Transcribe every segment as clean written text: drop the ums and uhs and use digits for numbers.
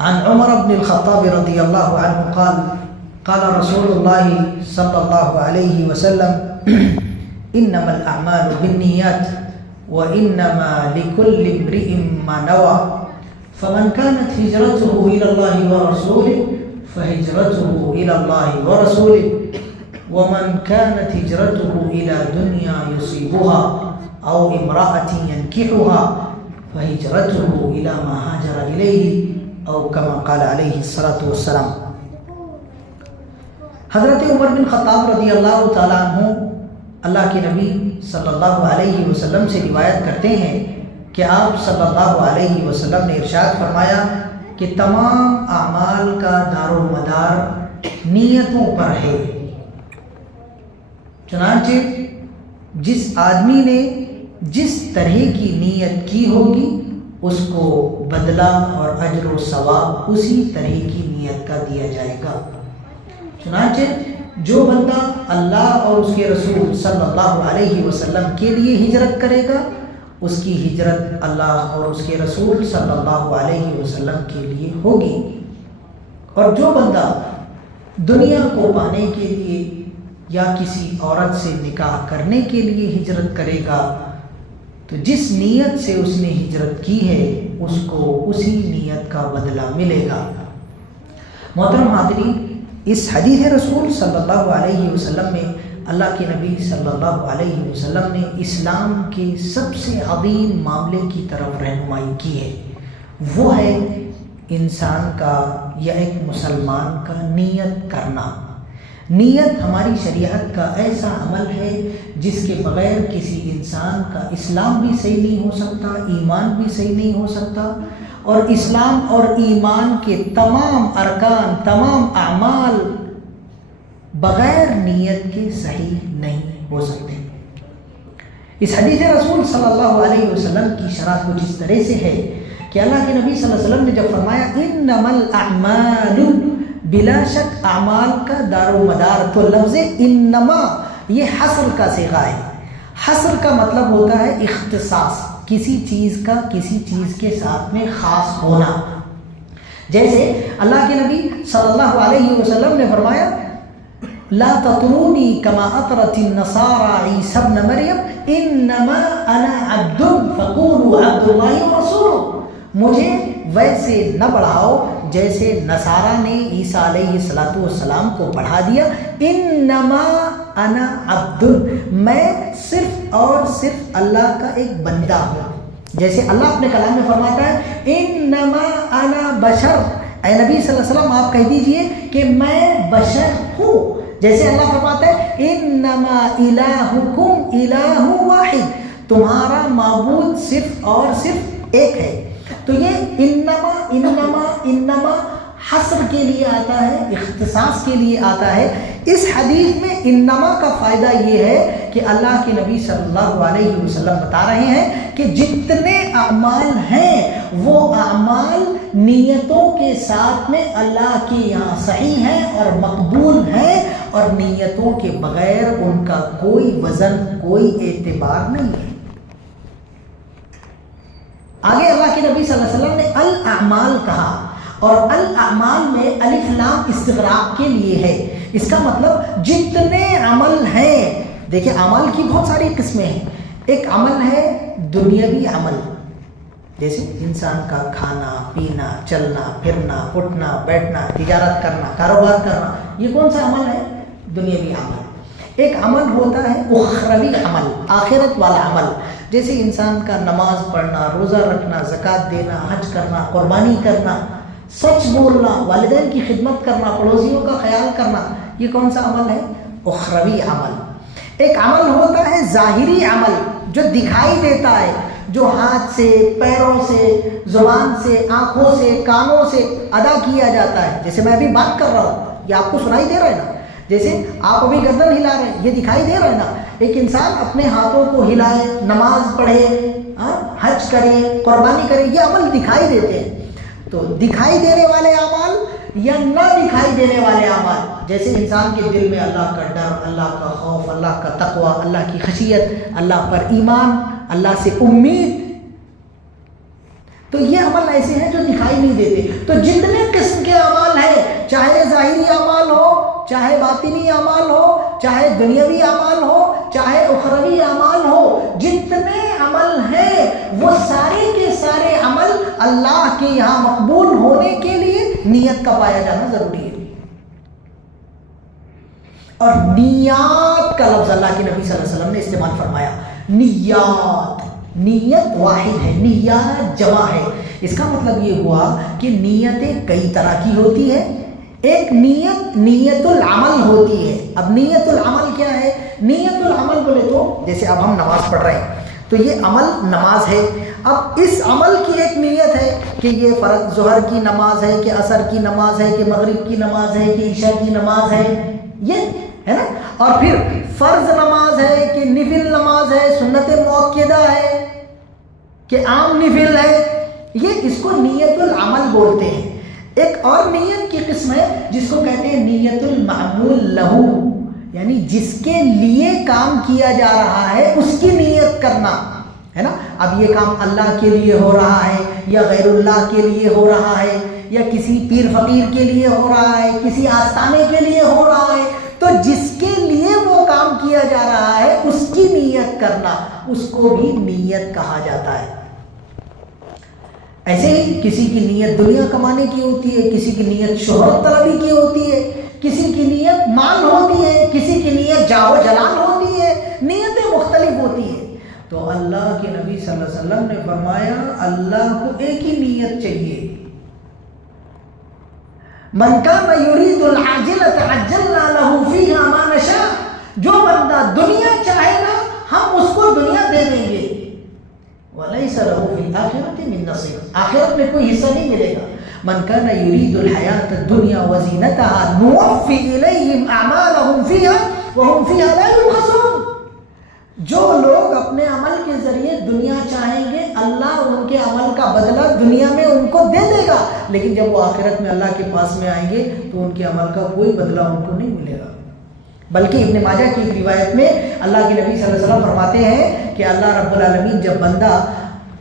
عن عمر بن الخطاب رضی اللہ عنہ قال قال رسول اللہ صلی اللہ علیہ وسلم انما الاعمال بالنیات وانما لكل امرئ ما نوى فمن كانت هجرته الى الله ورسوله فهجرته الى الله ورسوله ومن كانت هجرته الى دنيا يصيبها او امرأة ينكحها فهجرته الى ما هاجر اليه او كما قال عليه الصلاة والسلام۔ حضرت عمر بن خطاب رضی اللہ تعالیٰ عنہ اللہ کے نبی صلی اللہ علیہ وسلم سے روایت کرتے ہیں کہ آپ صلی اللہ علیہ وسلم نے ارشاد فرمایا کہ تمام اعمال کا دار و مدار نیتوں پر ہے، چنانچہ جس آدمی نے جس طرح کی نیت کی ہوگی اس کو بدلہ اور اجر و ثواب اسی طرح کی نیت کا دیا جائے گا۔ چنانچہ جو بندہ اللہ اور اس کے رسول صلی اللہ علیہ وسلم کے لیے ہجرت کرے گا اس کی ہجرت اللہ اور اس کے رسول صلی اللہ علیہ وسلم کے لیے ہوگی، اور جو بندہ دنیا کو پانے کے لیے یا کسی عورت سے نکاح کرنے کے لیے ہجرت کرے گا تو جس نیت سے اس نے ہجرت کی ہے اس کو اسی نیت کا بدلہ ملے گا۔ محترم حاضرین، اس حدیث رسول صلی اللہ علیہ وسلم میں اللہ کے نبی صلی اللہ علیہ وسلم نے اسلام کے سب سے عظیم معاملے کی طرف رہنمائی کی ہے، وہ ہے انسان کا یا ایک مسلمان کا نیت کرنا۔ نیت ہماری شریعت کا ایسا عمل ہے جس کے بغیر کسی انسان کا اسلام بھی صحیح نہیں ہو سکتا، ایمان بھی صحیح نہیں ہو سکتا، اور اسلام اور ایمان کے تمام ارکان، تمام اعمال بغیر نیت کے صحیح نہیں ہو سکتے۔ اس حدیث رسول صلی اللہ علیہ وسلم کی شرح کچھ اس طرح سے ہے کہ اللہ کے نبی صلی اللہ علیہ وسلم نے جب فرمایا انما الاعمال، بلا شک اعمال کا دار و مدار، تو لفظ انما یہ حصر کا صیغہ ہے۔ حصر کا مطلب ہوتا ہے اختصاص، کسی چیز کا کسی چیز کے ساتھ میں خاص ہونا۔ جیسے اللہ کے نبی صلی اللہ علیہ وسلم نے فرمایا لا تطرونی کما اطرت النصارى عیسی ابن مریم انما انا عبد فقولوا عبد اللہ ورسولہ، مجھے ویسے نہ بڑھاؤ جیسے نصارہ نے عیسیٰ علیہ السلام کو بڑھا دیا، انما انا عبد، میں صرف اور صرف اللہ کا ایک بندہ ہوں۔ جیسے اللہ اپنے کلام میں فرماتا ہے انما انا بشر، اے نبی صلی اللہ علیہ وسلم آپ کہہ دیجئے کہ میں بشر ہوں۔ جیسے اللہ فرماتا ہے انما الہکم الہ واحد، تمہارا معبود صرف اور صرف ایک ہے۔ تو یہ انما انما انما حصر کے لیے آتا ہے، اختصاص کے لیے آتا ہے۔ اس حدیث میں انما کا فائدہ یہ ہے کہ اللہ کے نبی صلی اللہ علیہ وسلم بتا رہے ہیں کہ جتنے اعمال ہیں وہ اعمال نیتوں کے ساتھ میں اللہ کے یہاں صحیح ہیں اور مقبول ہیں، اور نیتوں کے بغیر ان کا کوئی وزن، کوئی اعتبار نہیں ہے۔ آگے اللہ کے نبی صلی اللہ علیہ وسلم نے الاعمال کہا، اور الاعمال میں الف لام استغراق کے لیے ہے۔ اس کا مطلب جتنے عمل ہیں، دیکھیں اعمال کی بہت ساری قسمیں ہیں۔ ایک عمل ہے دنیاوی عمل، جیسے انسان کا کھانا پینا، چلنا پھرنا، اٹھنا بیٹھنا، تجارت کرنا، کاروبار کرنا، یہ کون سا عمل ہے؟ دنیاوی عمل۔ ایک عمل ہوتا ہے اخروی عمل، آخرت والا عمل، جیسے انسان کا نماز پڑھنا، روزہ رکھنا، زکوٰۃ دینا، حج کرنا، قربانی کرنا، سچ بولنا، والدین کی خدمت کرنا، پڑوسیوں کا خیال کرنا، یہ کون سا عمل ہے؟ اخروی عمل۔ ایک عمل ہوتا ہے ظاہری عمل، جو دکھائی دیتا ہے، جو ہاتھ سے، پیروں سے، زبان سے، آنکھوں سے، کانوں سے ادا کیا جاتا ہے۔ جیسے میں ابھی بات کر رہا ہوں، یہ آپ کو سنائی دے رہا ہے نا، جیسے آپ ابھی گردن ہلا رہے ہیں، یہ دکھائی دے رہا ہے نا۔ ایک انسان اپنے ہاتھوں کو ہلائے، نماز پڑھے، حج کرے، قربانی کرے، یہ عمل دکھائی دیتے ہیں۔ تو دکھائی دینے والے اعمال یا نہ دکھائی دینے والے اعمال، جیسے انسان کے دل میں اللہ کا ڈر، اللہ کا خوف، اللہ کا تقوی، اللہ کی خشیت، اللہ پر ایمان، اللہ سے امید، تو یہ عمل ایسے ہیں جو دکھائی نہیں دیتے. تو جتنے قسم کے اعمال ہیں، چاہے ظاہری اعمال ہو، چاہے باطنی اعمال ہو، چاہے دنیاوی اعمال ہو، چاہے اخروی اعمال ہو، جتنے عمل ہیں وہ سارے کے سارے عمل اللہ کے یہاں مقبول ہونے کے لیے نیت کا پایا جانا ضروری ہے. اور نیات کا لفظ اللہ کے نبی صلی اللہ علیہ وسلم نے استعمال فرمایا. نیات، نیت واحد ہے، نیات جمع ہے. اس کا مطلب یہ ہوا کہ نیتیں کئی طرح کی ہوتی ہے. ایک نیت العمل ہوتی ہے. اب نیت العمل کیا ہے؟ نیت العمل بولے تو جیسے اب ہم نماز پڑھ رہے ہیں تو یہ عمل نماز ہے. اب اس عمل کی ایک نیت ہے کہ یہ فرض ظہر کی نماز ہے، کہ عصر کی نماز ہے، کہ مغرب کی نماز ہے، کہ عشاء کی نماز ہے، یہ ہے نا. اور پھر فرض نماز ہے، کہ نفل نماز ہے، سنت مؤکدہ ہے، کہ عام نفل ہے. یہ اس کو نیت العمل بولتے ہیں. ایک اور نیت کی قسم ہے جس کو کہتے ہیں نیت المعمول لہو، یعنی جس کے لیے کام کیا جا رہا ہے اس کی نیت کرنا ہے نا. اب یہ کام اللہ کے لیے ہو رہا ہے یا غیر اللہ کے لیے ہو رہا ہے یا کسی پیر فقیر کے لیے ہو رہا ہے، کسی آستانے کے لیے ہو رہا ہے، تو جس کے لیے وہ کام کیا جا رہا ہے اس کی نیت کرنا، اس کو بھی نیت کہا جاتا ہے. ایسے ہی کسی کی نیت دنیا کمانے کی ہوتی ہے، کسی کی نیت شہرت طلبی کی ہوتی ہے، کسی کی نیت مال ہوتی ہے، کسی کی نیت جاہ و جلال ہوتی ہے. نیتیں مختلف ہوتی ہیں. تو اللہ کے نبی صلی اللہ علیہ وسلم نے فرمایا اللہ کو ایک ہی نیت چاہیے. من کان یرید العاجلۃ عجلنا له فیہا ما نشاء، جو بندہ دنیا چاہے گا ہم اس کو دنیا دے دیں گے. ولیس له فی الآخرۃ من نصیب، آخرت میں کوئی حصہ نہیں ملے گا. من کان یرید الحیاۃ الدنیا وزینتها نوفی الیہم اعمالهم فیہا وہم فیہا لا یبخسون. جو لوگ اپنے عمل کے ذریعے دنیا چاہیں گے اللہ ان کے عمل کا بدلہ دنیا میں ان کو دے دے گا، لیکن جب وہ آخرت میں اللہ کے پاس میں آئیں گے تو ان کے عمل کا کوئی بدلہ ان کو نہیں ملے گا. بلکہ ابن ماجہ کی ایک روایت میں اللہ کے نبی صلی اللہ علیہ وسلم فرماتے ہیں کہ اللہ رب العالمین جب بندہ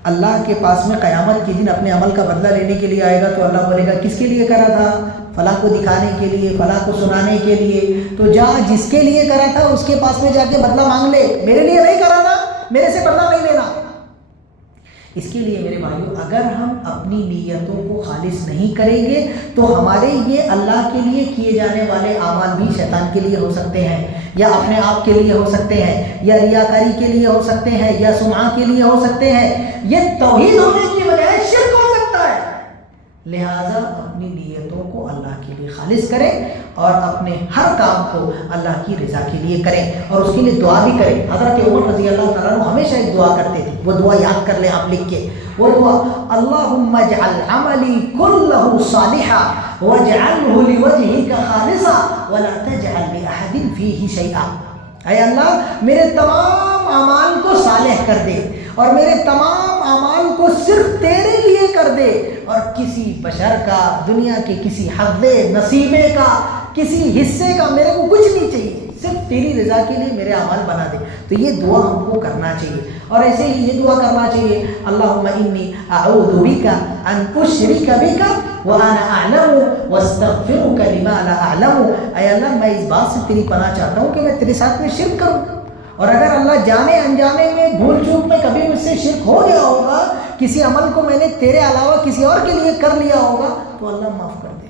اللہ کے پاس میں قیامت کے دن اپنے عمل کا بدلہ لینے کے لیے آئے گا تو اللہ بولے گا کس کے لیے کرا تھا؟ فلاں کو دکھانے کے لیے، فلاں کو سنانے کے لیے. تو جا جس کے لیے کرا تھا اس کے پاس میں جا کے بدلہ مانگ لے، میرے لیے نہیں کرا تھا، میرے سے بدلہ نہیں لینا. اس کے لیے میرے بھائیو اگر ہم اپنی نیتوں کو خالص نہیں کریں گے تو ہمارے یہ اللہ کے لیے کیے جانے والے اعمال بھی شیطان کے لیے ہو سکتے ہیں، یا اپنے آپ کے لیے ہو سکتے ہیں، یا ریاکاری کے لیے ہو سکتے ہیں، یا سمعہ کے لیے ہو سکتے ہیں. یہ توحید ہونے کی بجائے شرک ہو سکتا ہے. لہٰذا اپنی نیتوں کو اللہ کے لیے خالص کریں اور اپنے ہر کام کو اللہ کی رضا کے لیے کریں اور اس کے لیے دعا بھی کریں. حضرت عمر رضی اللہ تعالیٰ عنہ ہمیشہ ایک دعا کرتے تھے، وہ دعا یاد کر لیں آپ لکھ کے. وہ دعا اللہم اجعل عملی کلہ صالحا واجعلہ لوجہک خالصا ولا تجعل لأحد فیہ شیئا. اے اللہ میرے تمام اعمال کو صالح کر دے اور میرے تمام اعمال کو صرف تیرے لیے کر دے، اور کسی بشر کا، دنیا کے کسی حظ نصیبے کا، کسی حصے کا میرے کو کچھ نہیں چاہیے، صرف تیری رضا کے لیے میرے اعمال بنا دے. تو یہ دعا ہم کو کرنا چاہیے. اور ایسے ہی یہ دعا کرنا چاہیے اللہم انی اعوذ بک ان اشرک بک وانا اعلم واستغفرک لما لا اعلم. اے اللہ میں اس بات سے تیری پناہ چاہتا ہوں کہ میں تیرے ساتھ میں شرک کروں، اور اگر اللہ جانے انجانے میں بھول چوک میں کبھی مجھ سے شرک ہو گیا ہوگا، کسی عمل کو میں نے تیرے علاوہ کسی اور کے لیے کر لیا ہوگا تو اللہ معاف کر دے.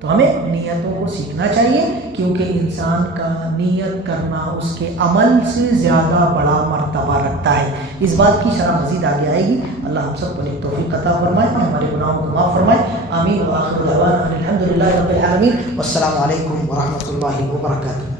تو ہمیں نیتوں کو سیکھنا چاہیے کیونکہ انسان کا نیت کرنا اس کے عمل سے زیادہ بڑا مرتبہ رکھتا ہے. اس بات کی شرح مزید آگے آئے گی. اللہ ہم سب کو نیک توفیق عطا فرمائے، ہمارے گناہوں کو معاف فرمائے. آمین. وآخر دعوانا الحمدللہ رب العالمین. والسلام علیکم ورحمۃ اللہ وبرکاتہ.